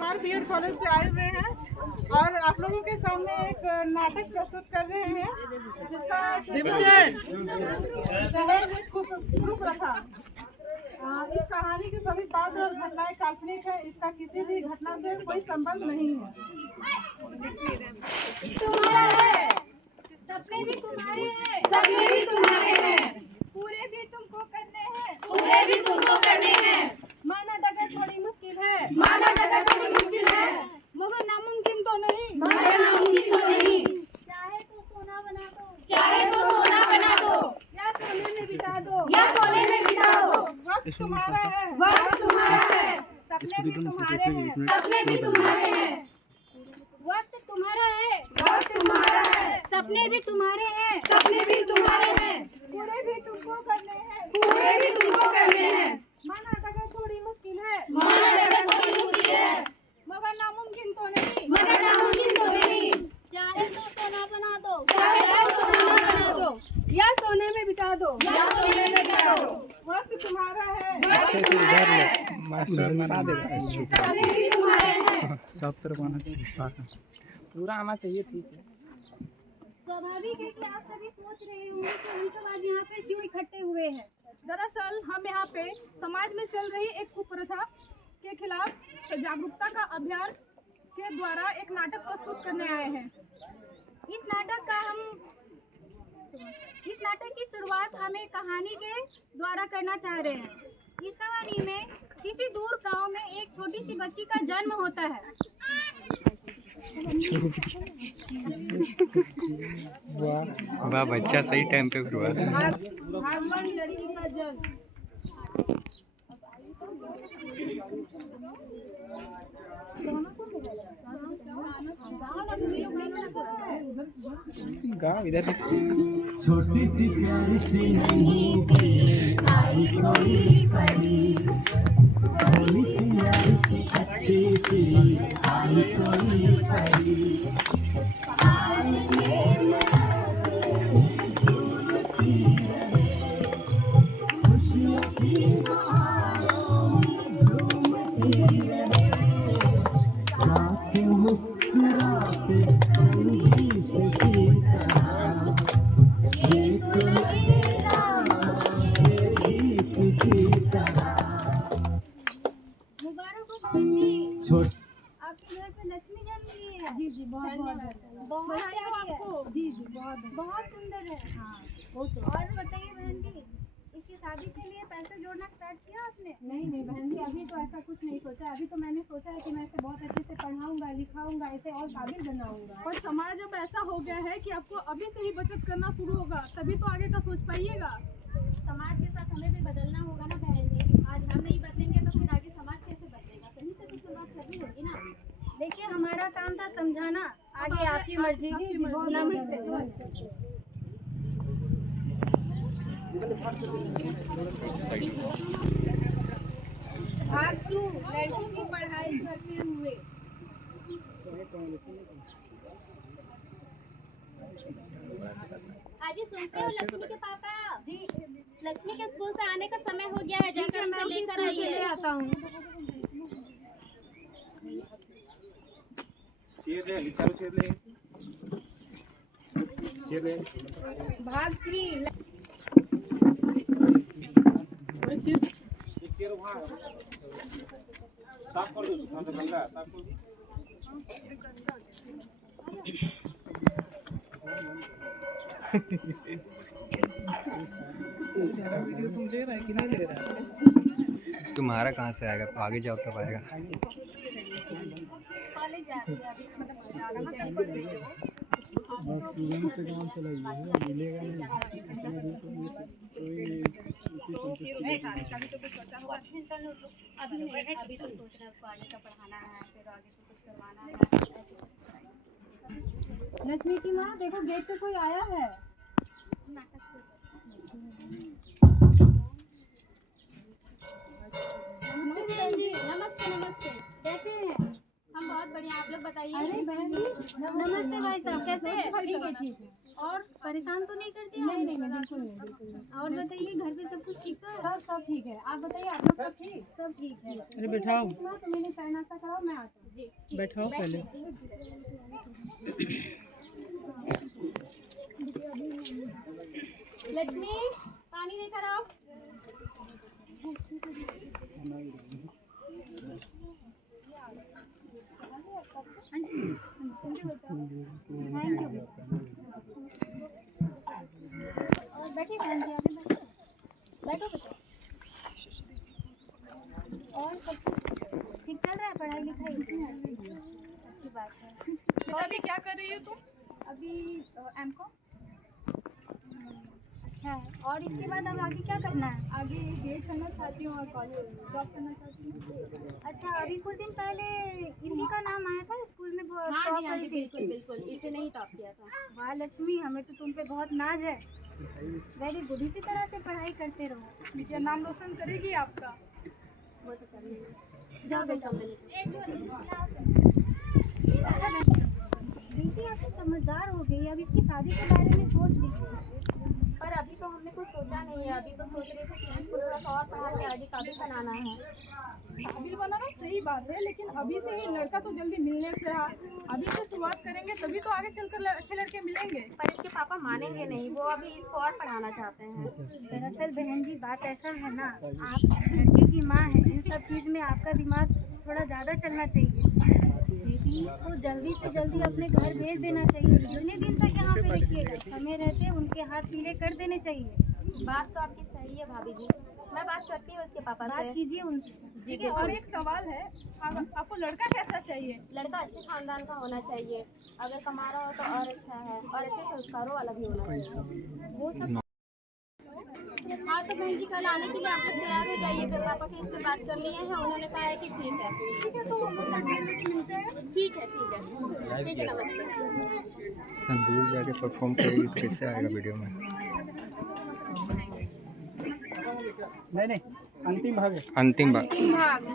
Kumar BEd college से आए हुए हैं और आप लोगों के सामने एक नाटक प्रस्तुत कर रहे हैं जिसका इस कहानी के सभी पात्र और घटनाएं काल्पनिक है। इसका किसी भी घटना से कोई संबंध नहीं है। तुम्हारा है, सपने भी तुम्हारे हैं, सपने भी तुम्हारे हैं, पूरे भी तुमको करने हैं, पूरे भी तुमको करने हैं। माना डगर थोड़ी मुश्किल है, माना डगर थोड़ी मुश्किल है, मगर नामुमकिन तो नहीं, मगर नामुमकिन तो नहीं। चाहे तो सोना बना दो, चाहे तो सोना बना दो, या सोने में बिता दो, या सोने में बिता दो। वक्त तुम्हारा है, वक्त तुम्हारा है, सपने भी तुम्हारे हैं, सपने भी तुम्हारे हैं। वक्त तुम्हारा है, वक्त तुम्हारा है, सपने भी तुम्हारे हैं, सपने भी तुम्हारे हैं, पूरे भी तुमको करने हैं, पूरे भी तुमको करने हैं। माना डगर थोड़ी मुश्किल है, माना डगर थोड़ी मुश्किल है, मगर नामुमकिन तो नहीं, मगर नामुमकिन तो नहीं। चाहे तो सोना बना दो, चाहे तो सोना बना दो, या सोने में बिता दो, या सोने में बिता दो। वक्त तुम्हारा है, अच्छे से इधर ले मास्टर बना देगा सपने भी तुम्हारे हैं। सब तरफ आना चाहिए, पूरा आना चाहिए। ठीक है, स्वाभाविक है कि आप सभी सोच रहे होंगे कि हम सब आज यहाँ पे क्यों इकट्ठे हुए हैं। दरअसल हम यहाँ पे समाज में चल रही एक कुप्रथा के खिलाफ जागरूकता का अभियान के द्वारा एक नाटक प्रस्तुत करने आए हैं। इस नाटक की शुरुआत हम एक कहानी के द्वारा करना चाह रहे हैं। इस कहानी में किसी दूर गांव में एक छोटी सी बच्ची का जन्म होता है। वाह बच्चा सही टाइम पे हुआ। भगवान लड़की का जन्म। गाँव इधर छोटी सी प्यारी सी नन्ही सी आई कोई परी, भोली सी यारी सी अच्छी सी आई कोई परी। खुशियों की झूमती रहे, जाके मुस्कुराते संगीत की तरह। ये तो मेरा गीत की तरह। मुबारक हो बहन जी, छोट आपके घर पे लक्ष्मी जन्म ली है। जी जी बहुत बहुत बहुत प्यारी है। जी जी बहुत बहुत सुंदर है। हाँ बहुत। और बताइए बहन जी, इसकी शादी के लिए पैसे जोड़ना स्टार्ट किया आपने? नहीं बहन जी, अभी तो ऐसा कुछ नहीं सोचा। अभी तो मैंने सोचा है कि मैं इसे बहुत अच्छे से पढ़ाऊंगा, लिखाऊंगा, इसे और काबिल बनाऊंगा। और समाज अब ऐसा हो गया है कि आपको अभी से ही बचत करना शुरू होगा, तभी तो आगे का सोच पाइएगा। समाज के साथ हमें भी बदलना होगा ना बहन जी। आज हम नहीं बदलेंगे तो फिर आगे समाज कैसे बदलेगा? सही से तो शुरुआत करनी होगी ना। देखिए हमारा काम था समझाना, आगे आपकी मर्जी। नमस्ते। भाग 2 लड़की की पढ़ाई करते हुए। आजी सुनते हो लक्ष्मी के पापा? जी लक्ष्मी के स्कूल से आने का समय हो गया है, जाकर मैं लेकर आइए। ले आता हूँ। भाग 3 साफ कर दो, साफ कर दो। तुम ले रहा है कि नहीं ले रहा है? तुम्हारा कहाँ से आएगा? तो आगे जाओ तब आएगा। बस student से काम चलाइए, मिलेगा नहीं। अभी तो सोच रहे हैं आगे का पढ़ाना है, फिर आगे तो कुछ करवाना है। लक्ष्मी की माँ देखो, गेट पे कोई आया है। नमस्ते जी, नमस्ते नमस्ते। कैसे हैं? हम बहुत बढ़िया। आप लोग बताइए। अरे बहन जी, नमस्ते भाई साहब, कैसे हैं? ठीक है, ठीक है। और परेशान तो नहीं करती? नहीं नहीं नहीं, बिल्कुल नहीं, बिल्कुल नहीं। और बताइए, घर पे सब कुछ ठीक है? सब ठीक है। आप बताइए, आप लोग सब ठीक? सब ठीक है। अरे बैठाओ। तो मैंने चाय नाश्ता कराओ, मैं आता हूँ। जी, बैठाओ पहले। लक्ष्मी, पानी लेकर आओ। और बैठिए बहन जी, आप बैठो। बैठो बेटा। और सब कुछ ठीक चल रहा है? पढ़ाई लिखाई अच्छी बात है। बेटा अभी क्या कर रही हो तुम? अभी एमकॉम। अच्छा है। और इसके बाद अब आगे क्या करना है? आगे बीएड करना चाहती हूँ और कॉलेज जॉब करना चाहती हूँ। अच्छा, अभी कुछ दिन पहले इसी का नाम आया था स्कूल में, टॉप करी थी। बिल्कुल बिल्कुल, इसे नहीं टॉप किया था। वाह लक्ष्मी, हमें तो तुम पे बहुत नाज है। वेरी गुड, इसी तरह से पढ़ाई करते रहो। क्या नाम रोशन करेगी आपका? जाओ बेटा। अच्छा बेटी, आप तो समझदार हो गई, अब इसकी शादी के बारे में सोच लीजिए। पर अभी तो हमने कुछ सोचा नहीं है। अभी तो सोच रहे थे कि इसको थोड़ा सा और पढ़ा के आगे काबिल बनाना है। काबिल बनाना सही बात है, लेकिन अभी से ही लड़का तो जल्दी मिलने से रहा। अभी से शुरुआत करेंगे तभी तो आगे चलकर अच्छे लड़के मिलेंगे। पर इसके पापा मानेंगे नहीं, वो अभी इसको और पढ़ाना चाहते हैं। दरअसल बहन जी, बात ऐसा है ना, आप लड़के की माँ हैं, इन सब चीज़ में आपका दिमाग थोड़ा ज़्यादा चलना चाहिए। बेटी को जल्दी से जल्दी अपने घर भेज देना चाहिए। कितने दिन तक यहाँ पे रखिएगा? समय रहते उनके हाथ सीधे कर देने चाहिए। बात तो आपकी सही है भाभी जी, मैं बात करती हूँ इसके पापा बात से। कीजिए उनसे। ठीक है, और एक सवाल है, आपको लड़का कैसा चाहिए? लड़का अच्छे खानदान का होना चाहिए। अगर कमा रहा हो तो और अच्छा है, और अच्छे संस्कारों वाला भी होना चाहिए। वो सब हाँ तो बहन जी, कल आने के लिए आप लोग तैयार हो जाइए। फिर पापा की इससे बात कर लिए हैं, उन्होंने कहा है कि ठीक है। ठीक है, तो हम मिलते हैं। ठीक है ठीक है ठीक है, नमस्ते। इतना दूर जाके परफॉर्म करेगी तो कैसे आएगा वीडियो में? नहीं नहीं, अंतिम भाग है। अंतिम बात,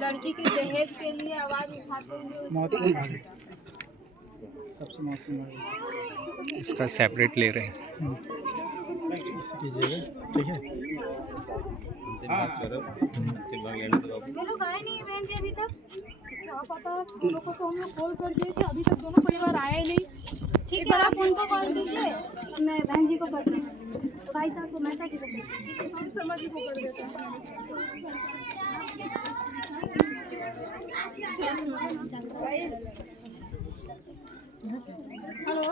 लड़की के दहेज के लिए आवाज उठाते हुए महत्वपूर्ण भाग है, सबसे महत्वपूर्ण भाग है। इसका सेपरेट ले रहे हैं। कीजिएगा, ठीक है। ये लोग आए नहीं बहन जी अभी तक। क्या पता, दोनों को तो हम लोग कॉल कर दिए थे, अभी तक दोनों परिवार आए नहीं। ठीक है, आप उनको कॉल कीजिए, मैं बहन जी को करती हूँ। तो भाई साहब को, मेहता जी को करती हूँ। हम समझ को कर देते हैं। हेलो,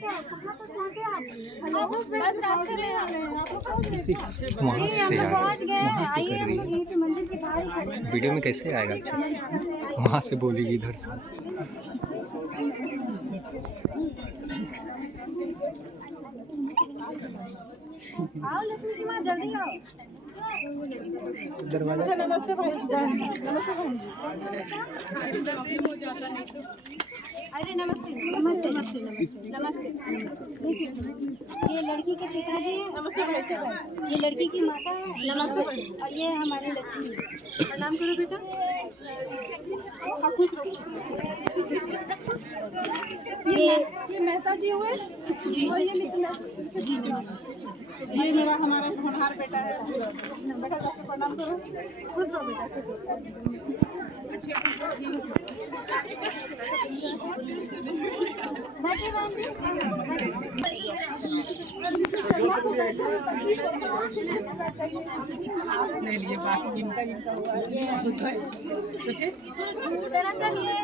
कहाँ पर पहुँचे आप? हेलो, बस रास्ते में आ रहे हैं। आप लोग पहुँच गए? वहाँ नहीं, हम से लोग पहुँच गए। वहाँ से आइए, कर हम रही लोग है। यहीं पे मंदिर के बाहर ही खड़े हैं। वीडियो में कैसे आएगा अच्छे से? वहाँ से बोलेगी इधर से। आओ लक्ष्मी की माँ, जल्दी आओ। अच्छा, नमस्ते भाई बहन। नमस्ते बहन जी। अरे नमस्ते नमस्ते नमस्ते नमस्ते। ये लड़की के पिताजी हैं। नमस्ते भाई साहब। ये लड़की की माता है। नमस्ते। और ये हमारी लक्ष्मी। प्रणाम करो बेटा। ये मेहता जी हुए और ये ये मेरा हमारा होनहार बेटा है। बेटा जाके प्रणाम करो। खुश रहो बेटा, खुश रहो। बैठिए बहन जी। दरअसल ये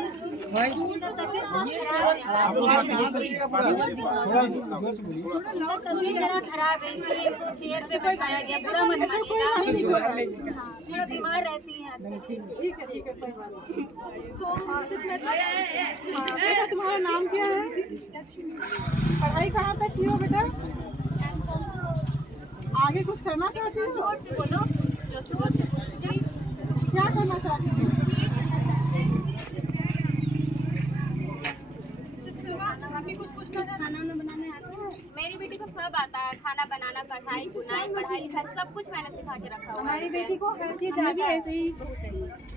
तबीयत जरा खराब है, इसलिए इनको चेयर पे बैठाया गया। बुरा मत मानिएगा, थोड़ा बीमार रहती हैं आजकल। ठीक है, ठीक है, कोई बात नहीं। तो बेटा तुम्हारा नाम क्या है? पढ़ाई कहाँ तक की हो बेटा? आगे कुछ करना चाहती हो? जोर से बोलो, जोर से बोलो। क्या करना चाहती हो? आपकी कुछ पूछना खाना वाना बनाने आता है? मेरी बेटी को सब आता आता है, खाना बनाना, कढ़ाई बुनाई, पढ़ाई लिखाई सब कुछ मैंने सिखा के रखा हुआ है। हमारी बेटी को हर चीज आता है। ऐसे ही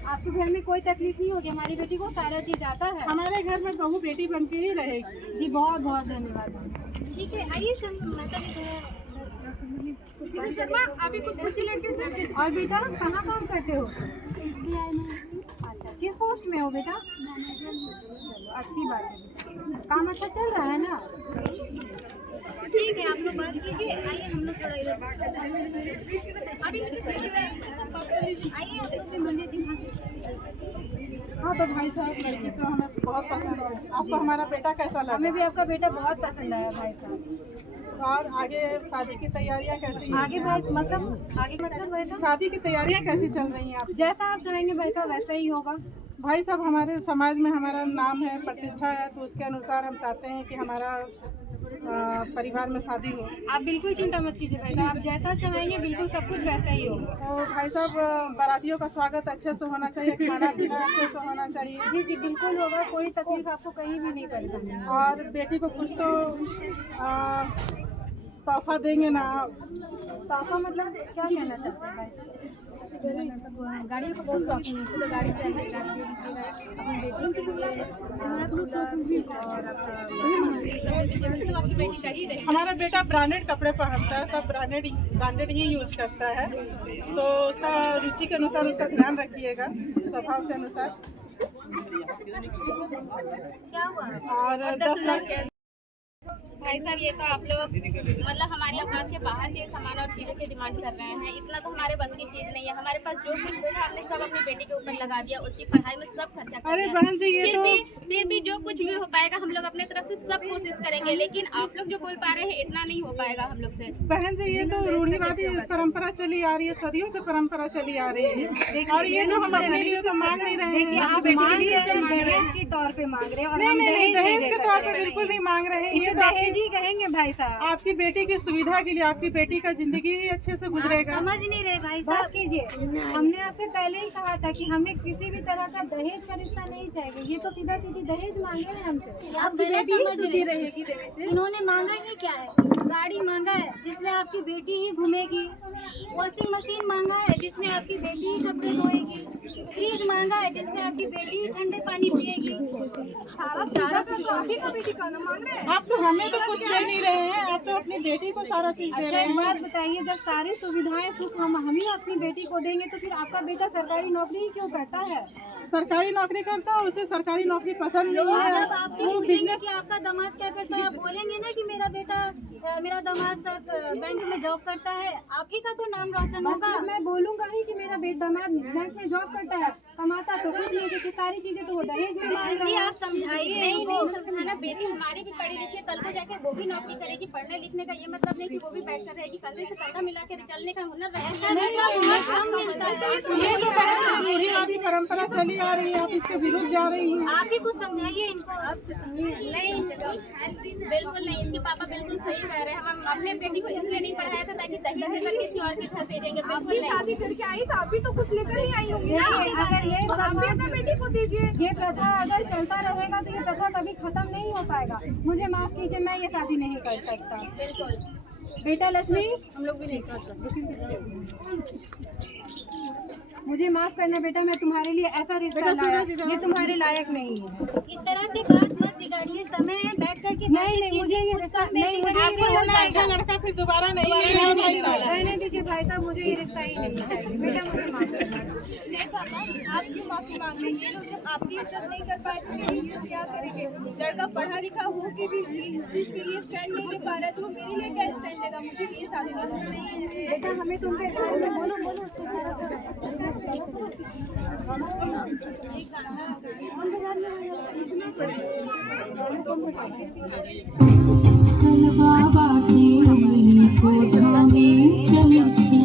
आपके घर में कोई तकलीफ नहीं होगी, हमारी बेटी को सारा चीज आता है। हमारे घर में बहू बेटी बन के ही रहेगी। जी बहुत बहुत धन्यवाद। ठीक है, आइए शर्मा अभी कुछ पूछी लड़के से। और बेटा कहाँ काम करते हो? SBI में। अच्छा, किस पोस्ट में हो बेटा? अच्छी बात है, काम अच्छा चल रहा है ना? ठीक है, आप लोग बात कीजिए। आइए हम लोग थोड़ा इधर बात करते हैं। अभी आइए आप लोग भी मंदिर दिखा। हाँ तो भाई साहब, लड़की तो हमें बहुत पसंद है। आपको हमारा बेटा कैसा लगा? हमें भी आपका बेटा बहुत पसंद आया भाई साहब। और आगे शादी की तैयारियां कैसी हैं? आगे मतलब भाई साहब शादी की तैयारियां कैसी चल रही हैं आप? जैसा आप चाहेंगे भाई साहब वैसा ही होगा। भाई साहब, हमारे समाज में हमारा नाम है, प्रतिष्ठा है, तो उसके अनुसार हम चाहते हैं कि हमारा परिवार में शादी हो। आप बिल्कुल चिंता मत कीजिए भाई साहब, आप जैसा चाहेंगे बिल्कुल सब कुछ वैसा ही होगा। तो भाई साहब, बारातियों का स्वागत अच्छे से होना चाहिए, खाना पीना अच्छे से होना चाहिए। जी जी बिल्कुल होगा, कोई तकलीफ आपको कहीं भी नहीं पड़ेगी। और बेटी को कुछ तो तोहफा देंगे ना आप? पापा मतलब क्या कहना चाहते हैं भाई? गाड़ी को बहुत शौकीन है, तो गाड़ी चाहिए अपनी बेटी के लिए। हमारा बेटा ब्रांडेड कपड़े पहनता है, सब ब्रांडेड ही यूज करता है, तो उसका रुचि के अनुसार उसका ध्यान रखिएगा, स्वभाव के अनुसार। क्या हुआ? और 10 लाख भाई साहब, ये तो आप लोग मतलब हमारी औकात के बाहर के सामान और चीज़ों की डिमांड कर रहे हैं। इतना तो हमारे बस की चीज़ नहीं है। हमारे पास जो कुछ था हमने सब अपनी बेटी के ऊपर लगा दिया, उसकी पढ़ाई में सब खर्चा कर अरे दिया। बहन जी, ये तो फिर भी जो कुछ भी हो पाएगा हम लोग अपने तरफ से सब कोशिश करेंगे, लेकिन आप लोग जो बोल पा रहे हैं इतना नहीं हो पाएगा हम लोग से। बहन जी, ये तो रूढ़िवादी परंपरा चली आ रही है, सदियों से परंपरा चली आ रही है, और ये तो हम अपने लिए तो मांग नहीं रहे हैं। आप मांग रहे हैं, दहेज के तौर पे मांग रहे हैं, और नहीं, दहेज के तौर पर बिल्कुल नहीं मांग रहे हैं। ये तो दहेज ही कहेंगे भाई साहब। आपकी बेटी की सुविधा के लिए, आपकी बेटी का जिंदगी ही अच्छे से गुजरेगा। समझ नहीं रहे भाई साहब, कीजिए। हमने आपसे पहले ही कहा था कि हमें किसी भी तरह का दहेज का रिश्ता नहीं चाहिए। ये तो सीधा सीधी दहेज मांगे हैं हमसे। आप गलत समझ रहेगी। इन्होंने मांगा ही क्या है? गाड़ी मांगा है जिसमें आपकी बेटी ही घूमेगी, वॉशिंग मशीन मांगा है जिसमें आपकी बेटी ही कपड़े धोएगी, फ्रिज मांगा है जिसमें आपकी बेटी ही ठंडे पानी पिएगी। सारा आप ही का बेटी का नाम मांग रहे हैं। आप तो हमें तो कुछ दे नहीं रहे हैं, आप तो अपनी बेटी को सारा चीज दे अच्छा रहे एक हैं। बात बताइए, जब सारी सुविधाएं सुख हम ही अपनी बेटी को देंगे तो फिर आपका बेटा सरकारी नौकरी क्यों करता है? सरकारी नौकरी करता है, उसे सरकारी नौकरी पसंद नहीं जब है। आपसे वो पूछेंगे बिजनेस कि आपका दामाद क्या करता है, आप बोलेंगे ना कि मेरा दामाद सर बैंक में जॉब करता है, आप ही का तो नाम रोशन होगा। मैं बोलूंगा ही कि मेरा बेटा दामाद बैंक में जॉब करता है, कमाता तो कुछ नहीं, क्योंकि सारी चीजें तो वो दहेज में मांग जी रहा है। आप समझाइए। नहीं समझाना, बेटी हमारी भी पढ़ी लिखी है, कल को जाके वो भी नौकरी करेगी। पढ़ने लिखने का ये मतलब नहीं कि वो भी बैठ कर रहेगी, कंधे से कंधा मिला के चलने का हुनर रहेगा। बहुत कम मिलता है। ये तो बहुत रूढ़िवादी परंपरा चली आ रही है, आप इसके विरुद्ध जा रही हैं। आप ही कुछ समझाइए इनको। नहीं बिल्कुल नहीं, इसके पापा बिल्कुल सही कह रहे हैं। हम अपने बेटी को इसलिए नहीं पढ़ाया था ताकि दहेज देकर किसी और के घर भेजेंगे, बिल्कुल नहीं। शादी करके आई तो अभी तो कुछ लेकर ही आई होंगी ना। अगर ये तो आप भी अपने बेटी को दीजिए। ये प्रथा अगर चलता रहेगा तो ये प्रथा कभी खत्म नहीं हो पाएगा। मुझे माफ कीजिए, मैं ये शादी नहीं कर सकता। बिल्कुल बेटा लक्ष्मी, हम लोग भी नहीं कर सकते। मुझे माफ करना बेटा, मैं तुम्हारे लिए ऐसा रिश्ता लाया, ये तुम्हारे लायक नहीं है। इस तरह से बात मत बिगाड़िए। समय है बैठ करके नहीं, मुझे ये रिश्ता नहीं, मुझे ये रिश्ता अच्छा लड़का फिर दोबारा नहीं है भाई साहब। रहने दीजिए भाई साहब, मुझे ये रिश्ता ही नहीं चाहिए। बेटा मुझे माफ करना। नहीं पापा, आप क्यों माफी मांग रहे हैं? ये लोग जब आपकी इज्जत नहीं कर पाए तो मेरी इज्जत क्या करेंगे? लड़का पढ़ा लिखा हो के भी इस चीज के लिए स्टैंड नहीं ले पा रहा है, तो वो मेरे लिए क्या स्टैंड लेगा? मुझे भी ये शादी नहीं है। बेटा हमें तुम पे बोलो उसको बाबा की गोदा में चली थी,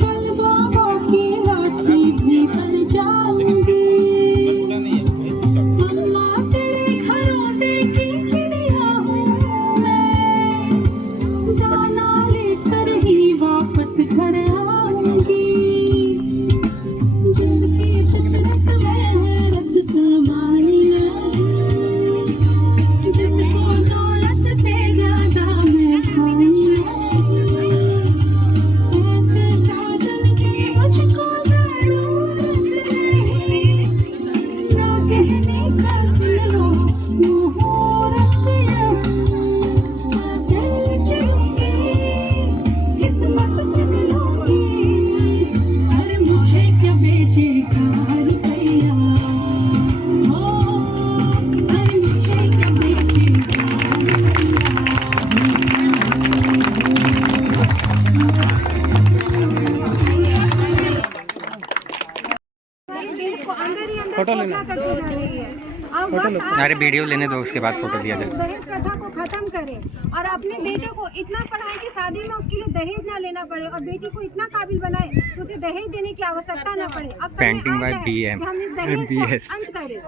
कल बाबा की लाठी भी बन जाऊंगी। अम्मा तेरे घरों देखी चिड़िया हूँ मैं, दाना लेकर ही वापस घर आऊंगी। जिंदगी फितरत में है रद्द समानी है, जिसको दौलत से ज्यादा अंदर ही अंदर फोटो लेना। खोखला करते जा रही है। अब वक्त आ अरे गया वीडियो है लेने दो, उसके बाद फोटो लिया जाए। दहेज प्रथा को खत्म करें और अपने बेटे को इतना पढ़ाए कि शादी में उसके लिए दहेज ना लेना पड़े और बेटी को इतना काबिल बनाए कि उसे दहेज देने की आवश्यकता ना पड़े। अब समय Painting आ by गया है BM, कि हम इस दहेज को MBS। अंत करें।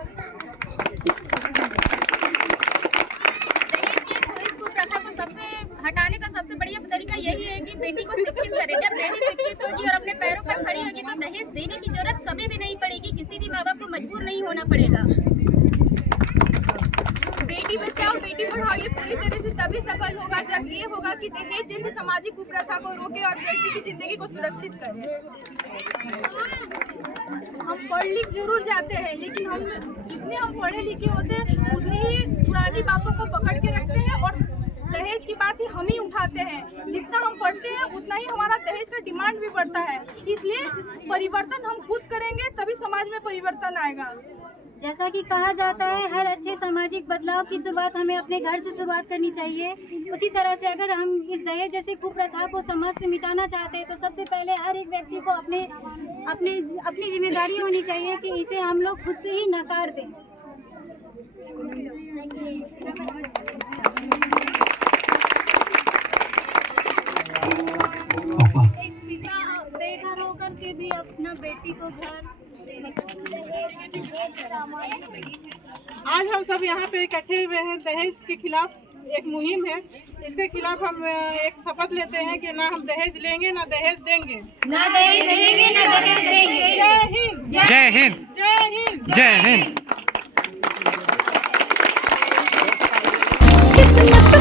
इस कुप्रथा को सबसे हटाने का सबसे बढ़िया तरीका यही है कि बेटी को शिक्षित करें। जब बेटी शिक्षित होगी और अपने पैरों पर खड़ी होगी तो दहेज देने की जरूरत कभी भी नहीं पड़ेगी। किसी भी माँ बाप को मजबूर नहीं होना पड़ेगा। बेटी बचाओ बेटी पढ़ाओ ये पूरी तरह से तभी सफल होगा जब ये होगा कि दहेज जैसे सामाजिक कुप्रथा को रोके और बेटी की जिंदगी को सुरक्षित करें। हम पढ़ लिख जरूर जाते हैं, लेकिन हम जितने हम पढ़े लिखे होते हैं उतनी ही पुरानी बातों को पकड़ के रखते हैं और दहेज की बात ही हम ही उठाते हैं। जितना हम पढ़ते हैं उतना ही हमारा दहेज का डिमांड भी बढ़ता है। इसलिए परिवर्तन हम खुद करेंगे तभी समाज में परिवर्तन आएगा। जैसा कि कहा जाता है, हर अच्छे सामाजिक बदलाव की शुरुआत हमें अपने घर से शुरुआत करनी चाहिए। उसी तरह से अगर हम इस दहेज जैसे कुप्रथा को समाज से मिटाना चाहते हैं तो सबसे पहले हर एक व्यक्ति को अपनी जिम्मेदारी होनी चाहिए कि इसे हम लोग खुद से ही नकार दें। एक पिता बेघर होकर के भी अपना बेटी को घर आज हम सब यहाँ पे इकट्ठे हुए हैं। दहेज के खिलाफ एक मुहिम है। इसके खिलाफ हम एक शपथ लेते हैं कि ना हम दहेज लेंगे ना दहेज देंगे। ना दहेज देंगे ना दहेज देंगे। जय हिंद। जय हिंद। जय हिंद। जय हिंद। किस्मत